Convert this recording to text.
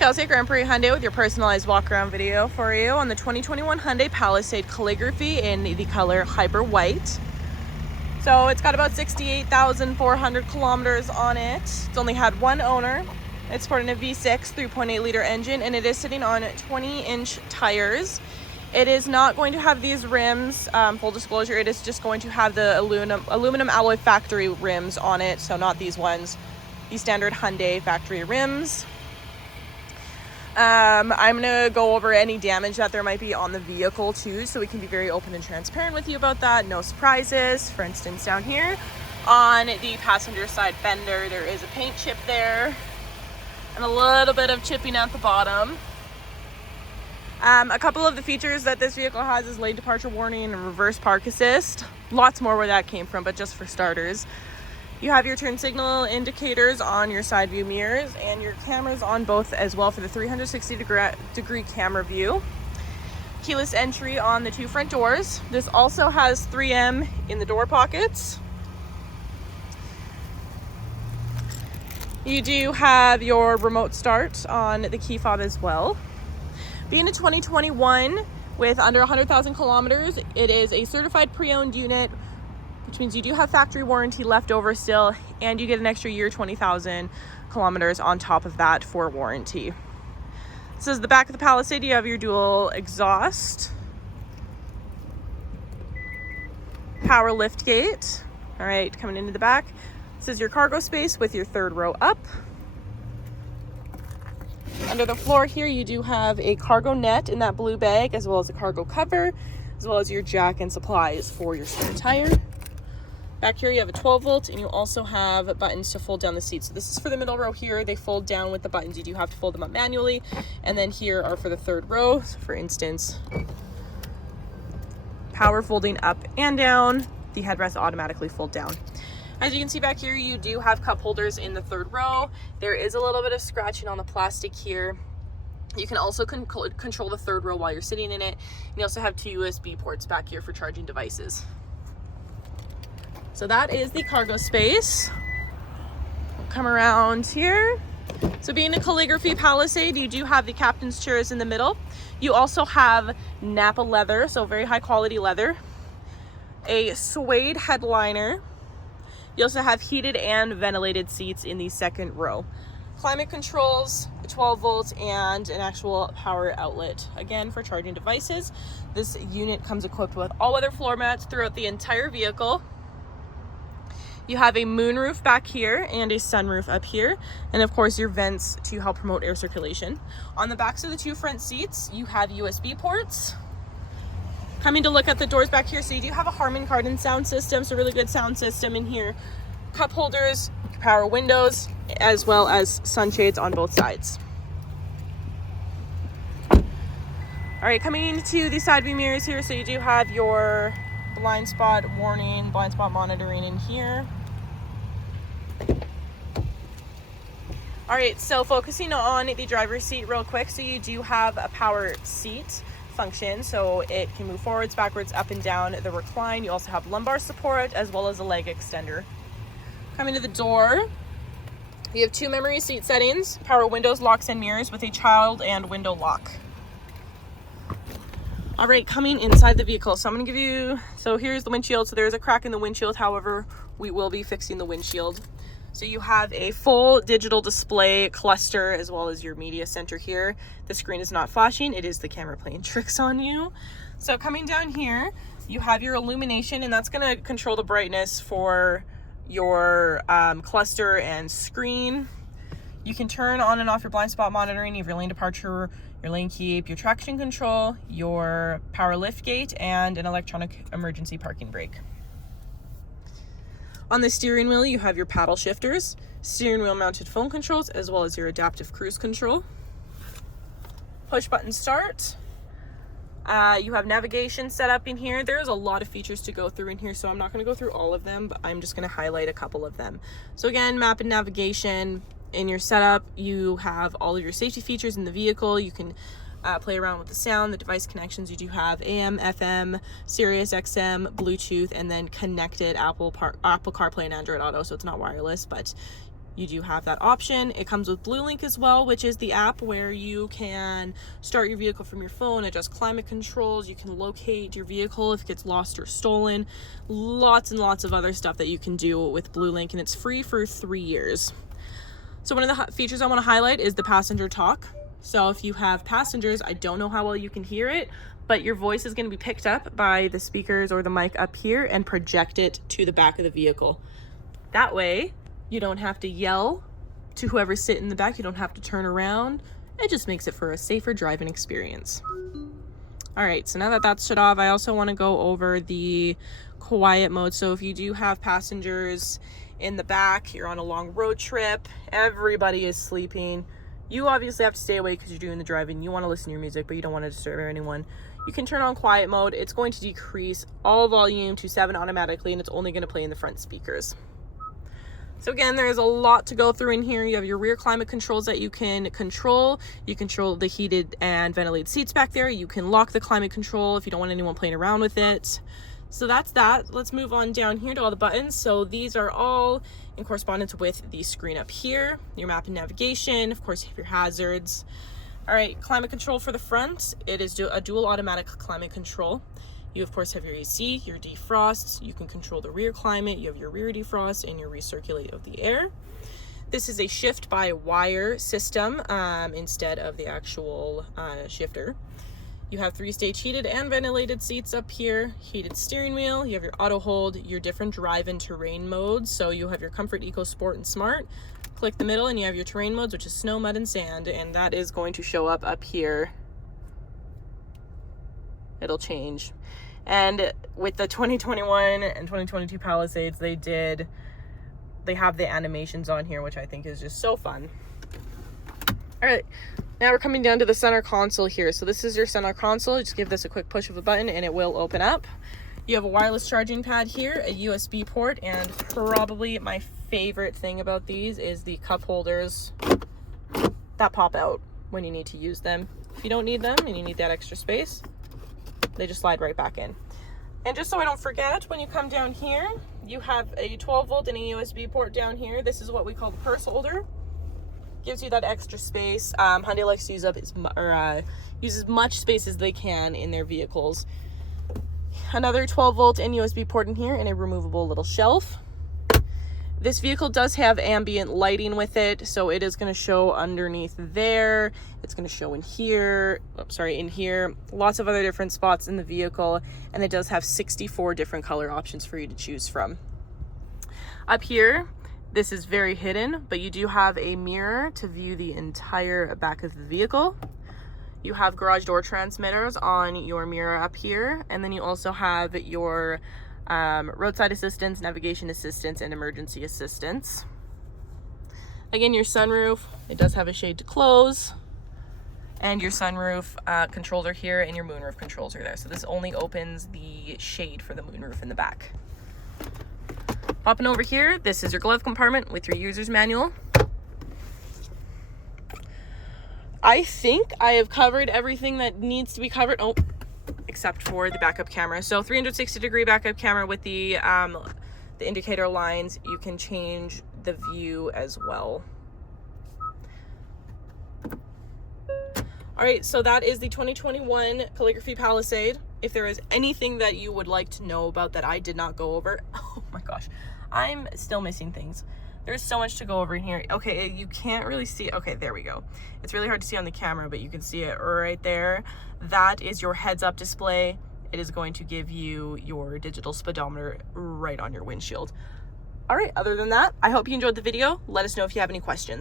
Chelsea at Grand Prix Hyundai with your personalized walk-around video for you on the 2021 Hyundai Palisade Calligraphy in the color Hyper White. So it's got about 68,400 kilometers on it. It's only had one owner. It's sporting a V6 3.8 liter engine, and it is sitting on 20-inch tires. It is not going to have these rims, full disclosure. It is just going to have the aluminum alloy factory rims on it, so not these ones, the standard Hyundai factory rims. I'm gonna go over any damage that there might be on the vehicle too, so we can be very open and transparent with you about that. No surprises. For instance, down here on the passenger side fender, there is a paint chip there and a little bit of chipping at the bottom. A couple of the features that this vehicle has is lane departure warning and reverse park assist. Lots more where that came from, but just for starters. You have your turn signal indicators on your side view mirrors and your cameras on both as well for the 360-degree camera view. Keyless entry on the two front doors. This also has 3M in the door pockets. You do have your remote start on the key fob as well. Being a 2021 with under 100,000 kilometers, it is a certified pre-owned unit, which means you do have factory warranty left over still, and you get an extra year, 20,000 kilometers on top of that for warranty. This is the back of the Palisade. You have your dual exhaust, power lift gate. All right, coming into the back. This is your cargo space with your third row up. Under the floor here, you do have a cargo net in that blue bag, as well as a cargo cover, as well as your jack and supplies for your spare tire. Back here you have a 12 volt, and you also have buttons to fold down the seats. So this is for the middle row here. They fold down with the buttons. You do have to fold them up manually. And then here are for the third row. So for instance, power folding up and down. The headrests automatically fold down. As you can see back here, you do have cup holders in the third row. There is a little bit of scratching on the plastic here. You can also control the third row while you're sitting in it. You also have two USB ports back here for charging devices. So that is the cargo space. We'll come around here. So being a Calligraphy Palisade, you do have the captain's chairs in the middle. You also have Napa leather, so very high quality leather. A suede headliner. You also have heated and ventilated seats in the second row. Climate controls, 12 volts, and an actual power outlet, again for charging devices. This unit comes equipped with all-weather floor mats throughout the entire vehicle. You have a moonroof back here and a sunroof up here, and of course your vents to help promote air circulation. On the backs of the two front seats, you have USB ports. Coming to look at the doors back here, so you do have a Harman Kardon sound system, so really good sound system in here. Cup holders, power windows, as well as sunshades on both sides. All right, coming to the side view mirrors here, so you do have your blind spot warning, blind spot monitoring in here. All right, so focusing on the driver's seat real quick. So you do have a power seat function, so it can move forwards, backwards, up and down the recline. You also have lumbar support as well as a leg extender. Coming to the door, you have two memory seat settings, power windows, locks, and mirrors with a child and window lock. All right, coming inside the vehicle. So I'm gonna give you, so here's the windshield. So there is a crack in the windshield. However, we will be fixing the windshield. So you have a full digital display cluster as well as your media center here. The screen is not flashing. It is the camera playing tricks on you. So coming down here, you have your illumination, and that's gonna control the brightness for your cluster and screen. You can turn on and off your blind spot monitoring, your lane departure, your lane keep, your traction control, your power lift gate, and an electronic emergency parking brake. On the steering wheel, you have your paddle shifters, steering wheel mounted phone controls, as well as your adaptive cruise control. Push button start. You have navigation set up in here. There's a lot of features to go through in here, so I'm not going to go through all of them, but I'm just going to highlight a couple of them. So again, map and navigation. In your setup, you have all of your safety features in the vehicle. You can play around with the sound, the device connections. You do have AM, FM, Sirius XM, Bluetooth, and then connected Apple CarPlay and Android Auto, so it's not wireless, but you do have that option. It comes with BlueLink as well, which is the app where you can start your vehicle from your phone, adjust climate controls, you can locate your vehicle if it gets lost or stolen, lots and lots of other stuff that you can do with BlueLink, and it's free for 3 years. So one of the features I want to highlight is the passenger talk. So if you have passengers, I don't know how well you can hear it, but your voice is going to be picked up by the speakers or the mic up here and project it to the back of the vehicle. That way, you don't have to yell to whoever's sitting in the back. You don't have to turn around. It just makes it for a safer driving experience. All right, so now that that's shut off, I also want to go over the quiet mode. So if you do have passengers in the back, you're on a long road trip, everybody is sleeping, you obviously have to stay awake because you're doing the driving. You want to listen to your music, but you don't want to disturb anyone. You can turn on quiet mode. It's going to decrease all volume to 7 automatically, and it's only going to play in the front speakers. So again, there's a lot to go through in here. You have your rear climate controls that you can control. You control the heated and ventilated seats back there. You can lock the climate control if you don't want anyone playing around with it. So that's that. Let's move on down here to all the buttons. So these are all in correspondence with the screen up here. Your map and navigation, of course, you have your hazards. All right, climate control for the front. It is a dual automatic climate control. You, of course, have your AC, your defrost. You can control the rear climate. You have your rear defrost and your recirculate of the air. This is a shift by wire system instead of the actual shifter. You have 3-stage heated and ventilated seats up here, heated steering wheel. You have your auto hold, your different drive and terrain modes. So you have your comfort, eco, sport, and smart. Click the middle and you have your terrain modes, which is snow, mud, and sand. And that is going to show up here. It'll change. And with the 2021 and 2022 Palisades, they have the animations on here, which I think is just so fun. All right, now we're coming down to the center console here. So this is your center console. Just give this a quick push of a button and it will open up. You have a wireless charging pad here, a USB port, and probably my favorite thing about these is the cup holders that pop out when you need to use them. If you don't need them and you need that extra space, they just slide right back in. And just so I don't forget, when you come down here, you have a 12 volt and a USB port down here. This is what we call the purse holder. Gives you that extra space. Hyundai likes to use as much space as they can in their vehicles. Another 12 volt and USB port in here and a removable little shelf. This vehicle does have ambient lighting with it, so it is going to show underneath there. It's going to show in here, in here. Lots of other different spots in the vehicle, and it does have 64 different color options for you to choose from. Up here, this is very hidden, but you do have a mirror to view the entire back of the vehicle. You have garage door transmitters on your mirror up here, and then you also have your roadside assistance, navigation assistance, and emergency assistance. Again, your sunroof, it does have a shade to close, and your sunroof controls are here and your moonroof controls are there. So this only opens the shade for the moonroof in the back. Popping over here, this is your glove compartment with your user's manual. I think I have covered everything that needs to be covered. Oh, except for the backup camera. So 360-degree backup camera with the indicator lines. You can change the view as well. All right, so that is the 2021 Calligraphy Palisade. If there is anything that you would like to know about that I did not go over, oh my gosh, I'm still missing things. There's so much to go over in here. Okay, you can't really see. Okay, there we go. It's really hard to see on the camera, but you can see it right there. That is your heads-up display. It is going to give you your digital speedometer right on your windshield. All right, other than that, I hope you enjoyed the video. Let us know if you have any questions.